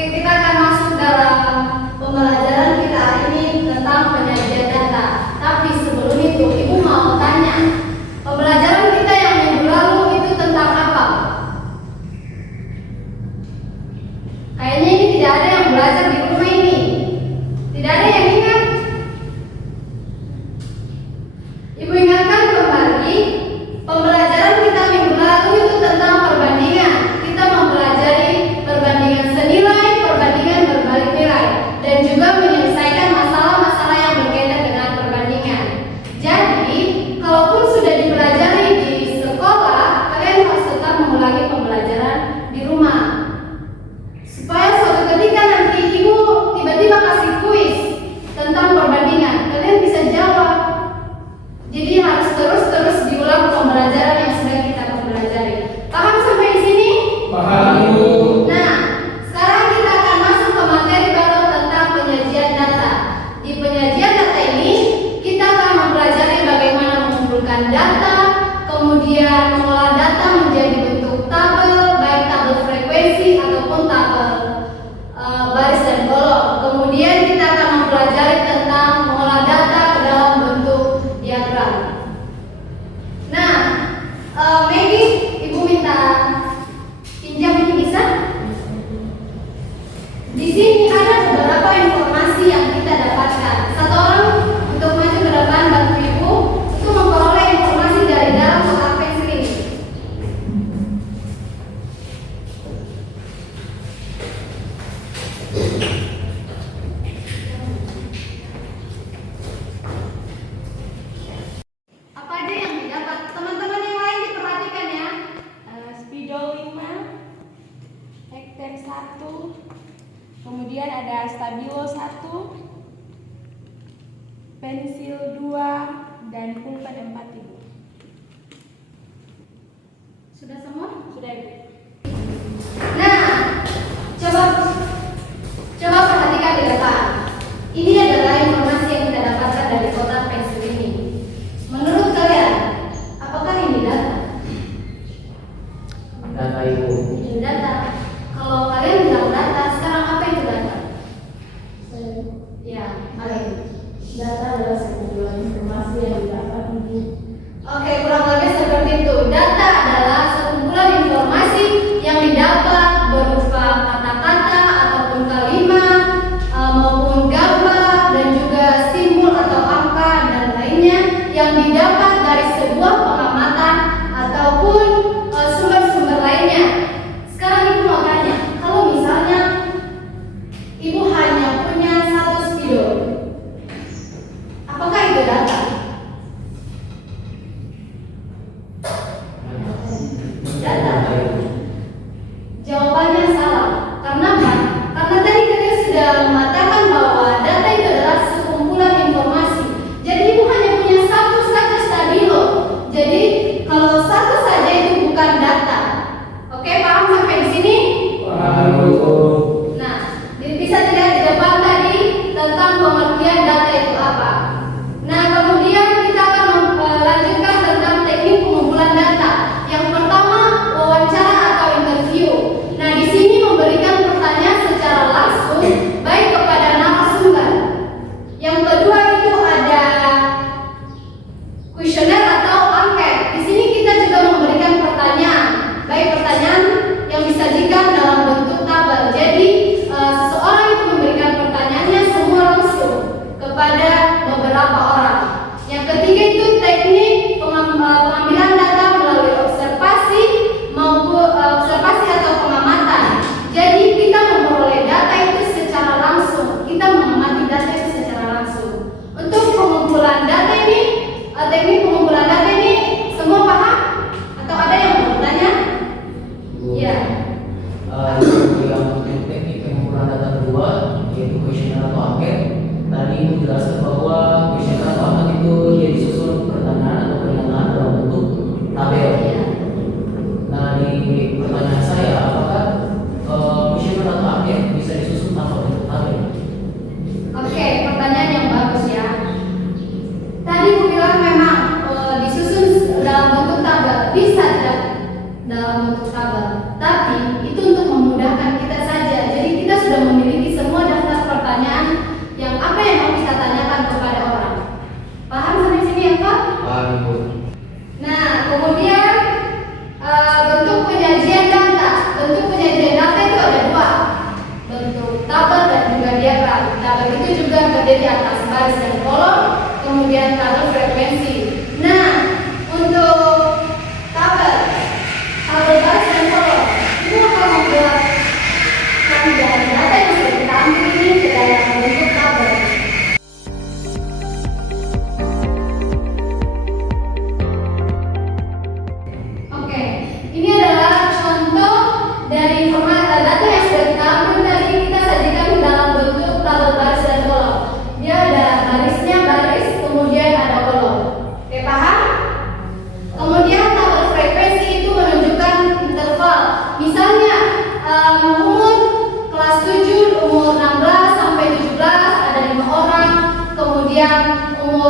Oke, kita akan masuk dalam pembelajaran kita hari ini tentang penyajian data. Tapi sebelum itu, Ibu mau tanya, pembelajaran kita yang minggu lalu itu tentang apa? Kayaknya ini tidak ada yang belajar di rumah ini. Tidak ada yang ingat? Ibu ingatkan kembali, pembelajaran kita minggu lalu itu tentang perbandingan. Kita mempelajari perbandingan senilai, perbandingan berbalik nilai, dan juga menyelesaikan masalah-masalah yang berkaitan dengan perbandingan. Jadi, kalaupun sudah dipelajari di sekolah, kalian harus tetap mengulangi pembelajaran di rumah. Supaya suatu ketika nanti Ibu tiba-tiba kasih kuis tentang perbandingan, kalian bisa jawab. Jadi harus terus diulang pembelajaran yang sedang kita pelajari. Paham sampai di sini? Paham, Bu. Nah, sekarang kita akan masuk ke materi baru tentang penyajian data. Di penyajian data ini, kita akan mempelajari bagaimana mengumpulkan data, kemudian mengolah data menjadi bentuk tabel, baik tabel frekuensi ataupun tabel baris dan kolom. Kemudian kita akan mempelajari tentang mengolah data ke dalam bentuk diagram. Nah, Maggie, Ibu minta pinjam ini bisa? Di sini ada beberapa informasi yang kita dapatkan. Satu orang untuk maju ke depan bantu Ibu untuk memperoleh informasi dari dalam kotak pensil ini. Apa aja yang didapat? Teman-teman yang lain diperhatikan ya. Spidol 5, hektar 1, kemudian ada stabilo 1, pensil 2, dan pulpen 4, Ibu. Sudah semua? Sudah, Ibu. Nah, coba perhatikan di depan. Ini adalah informasi yang kita dapatkan dari kotak pensil ini. Menurut kalian, apakah ini data? Data, Ibu. Ini data. Kalau kalian bilang data, sekarang apa itu data? Ya, kalian. Data adalah sekumpulan informasi yang didapat, Ibu. Oke, kurang lebih seperti itu. Data adalah sekumpulan informasi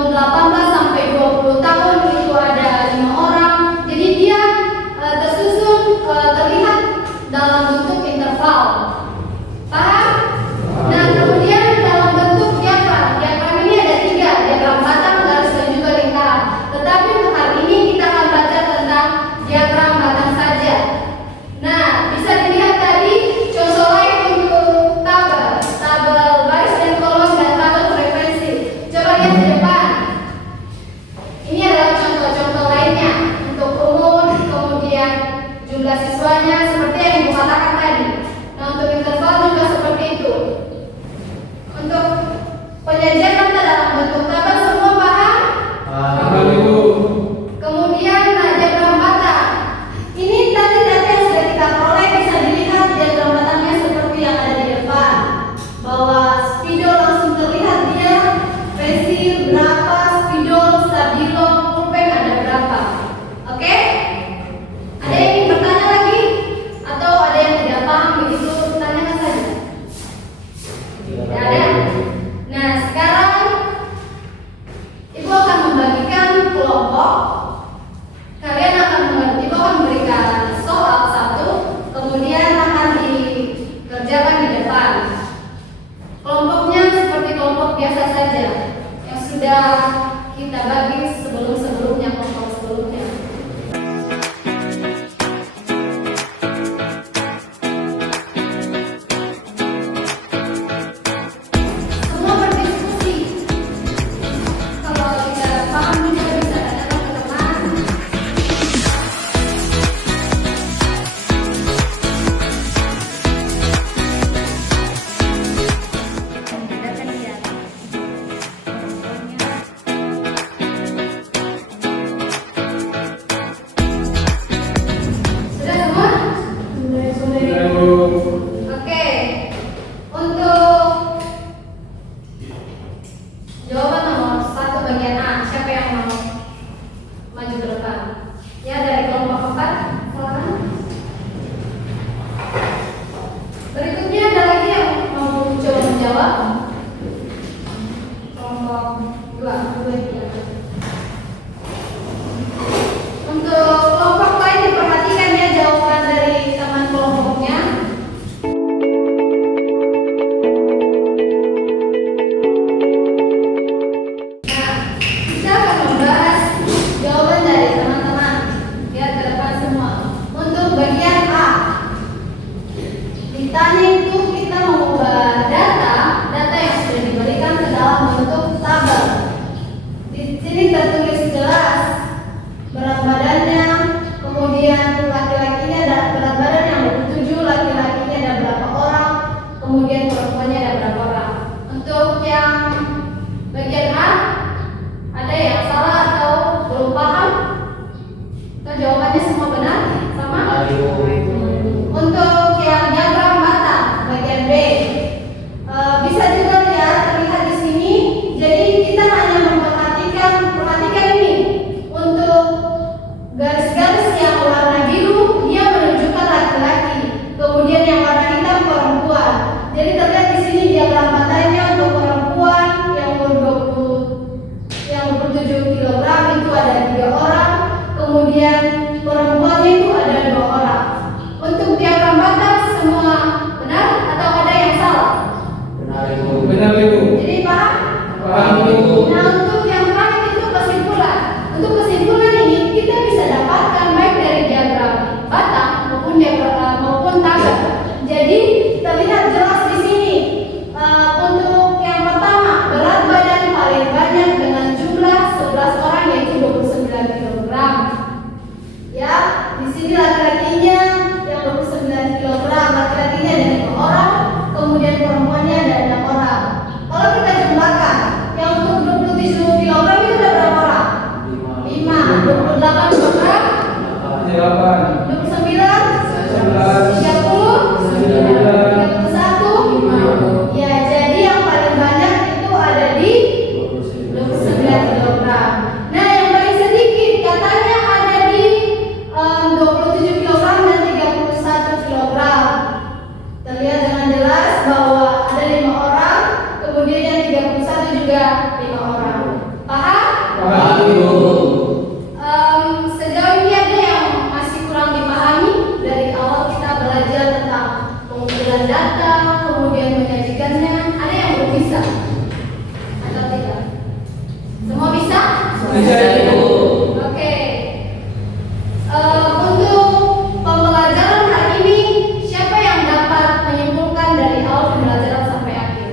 tahun 18 sampai 20 tahun itu ada 5 orang. Jadi dia tersusun terlihat dalam bentuk interval. Paham? Nah, kemudian dalam bentuk diagram. Diagram ini ada 3, diagram batang, garis, dan juga lingkaran. Tetapi untuk hari ini kita akan baca tentang diagram batang saja. Nah, bisa dilihat tadi contoh lain untuk tabel baris dan kolom dan tabel frekuensi. Coba lihat di depan. Ini adalah contoh-contoh lainnya untuk umur, kemudian jumlah siswanya seperti yang Ibu katakan tadi. Nah, untuk interval juga seperti itu. Untuk penyajian data dalam bentuk tabel semua paham? Paham, Ibu. Kemudian diagram batang. Ini tadi data yang sudah kita peroleh, bisa dilihat diagram batangnya seperti yang ada di depan. Bahwa spidol langsung terlihat dia presi berapa, spidol, stabilo, pulpen ada berapa. Oke? Ada yang ingin bertanya lagi? Atau ada yang tidak paham begitu? Tanyakan saja. Tidak ada. Nah, sekarang Ibu akan membagikan kelompok. Ibu akan memberikan soal satu, kemudian akan dikerjakan di depan. Kelompoknya seperti kelompok biasa saja yang sudah kita bagi sebelum-sebelumnya, kelompok sebelumnya. Semua berdiskusi. Kalau tidak paham juga bisa tanyakan ke teman. Sudah semua? Sudah, Ibu. Oke. Untuk jawaban nomor 1 bagian A, siapa yang mau maju ke depan? Ya, dari kelompok 4. Silakan. Berikutnya ada lagi yang mau coba menjawab? Kelompok 2, 3. Untuk kelompok lain diperhatikan ya jawaban dari teman kelompoknya. Nah, kita akan membahas jawaban dari teman-teman. Lihat ke depan semua. Untuk bagian A, ditanya itu kita mengubah data yang sudah diberikan ke dalam bentuk tabel. Di sini tertulis jelas berat badannya, kemudian laki-lakinya ada berat badan yang 27, laki-lakinya ada berapa orang, kemudian perempuannya ada berapa orang. Untuk yang bagian A, ada yang salah atau belum paham? Atau jawabannya semua benar? Sama? Untuk yang diagram batang bagian B, bisa juga lihat terlihat di sini. Jadi kita hanya perhatikan ini. Untuk garis-garis yang warna biru dia menunjukkan laki-laki, kemudian yang warna hitam perempuan. Jadi terlihat di sini diagram batangnya untuk perempuan yang umur 27 kg itu ada 3 orang, kemudian perempuannya itu ada 2 orang. Untuk diagram batang semua benar atau ada yang salah? Benar, Ibu. Benar, Ibu. Jadi paham? Paham, Ibu. Nah, untuk yang terakhir itu kesimpulan. Untuk kesimpulan ini kita bisa dapatkan baik dari diagram batang maupun tabel. Jadi terlihat jelas di sini. Untuk yang pertama, berat badan paling banyak dengan jumlah 11 orang yaitu 29 kg. Ya, di sini laki-lakinya yang 29 kg, laki-lakinya ada 5 orang, kemudian perempuannya ada 6 orang. Kalau kita jumlahkan, yang untuk kemudian menyajikannya. Ada yang belum bisa atau tidak? Semua bisa? Bisa, Ibu. Oke. Untuk pembelajaran hari ini, siapa yang dapat menyimpulkan dari awal pembelajaran sampai akhir?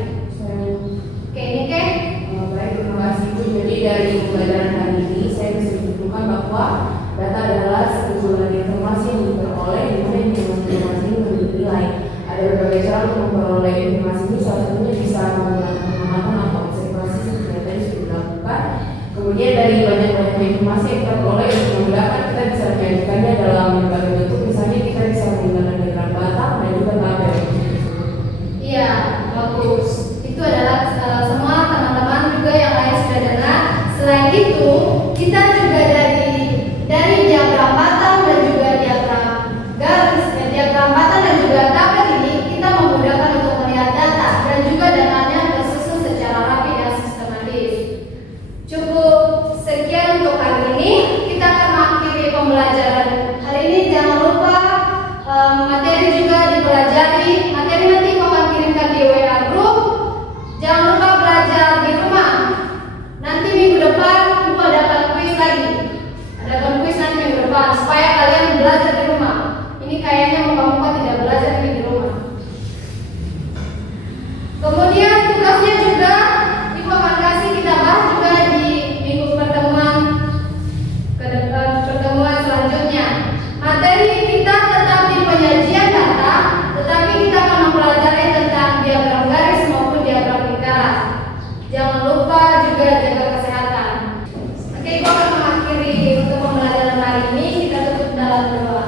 Oke, Nike. Baik, terima kasih Bu. Jadi dari pembelajaran hari ini saya bisa menyimpulkan bahwa data adalah sekumpulan informasi yang diperoleh di mana informasi ini bernilai. Ada berbagai cara untuk memperoleh informasi ini, salah satunya bisa menggunakan pengamatan atau observasi seperti yang tadi sudah dilakukan. Kemudian dari banyak-banyak informasi yang kita peroleh untuk memudahkan, kita bisa menyajikannya dalam berbagai bentuk. Misalnya kita bisa menggunakan diagram batang dan juga tabel. Iya, bagus. Itu adalah semua teman-teman juga yang lain sudah dengar. Selain itu, kita juga dari diagram batang dan juga diagram garis, diagram batang dan juga tabel ini kita memudahkan untuk melihat data dan juga datanya tersusun secara rapi dan sistematis. Cukup sekian untuk hari ini. Kita akan mengakhiri pembelajaran hari ini. Jangan lupa materi juga dipelajari. Materi nanti aku akan kirimkan di WA group. Jangan lupa belajar di rumah. Nanti minggu depan Ibu adakan kuis lagi. Adakan kuis nanti minggu depan supaya kalian belajar di rumah. Ini kayaknya muka-muka tidak belajar ini di rumah. Kemudian tugasnya juga Ibu akan kasih, kita bahas juga di minggu pertemuan selanjutnya. Materi kita tetap di penyajian data, tetapi kita akan mempelajari tentang diagram garis maupun diagram lingkaran. Jangan lupa juga jaga kesehatan. Oke, Ibu akan mengakhiri untuk pembelajaran hari ini. Kita tutup dalam doa.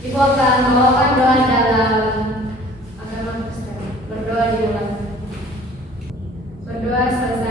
Ibu akan membawakan doa dalam agama Kristen. Berdoa di dalam. Berdoa selesai.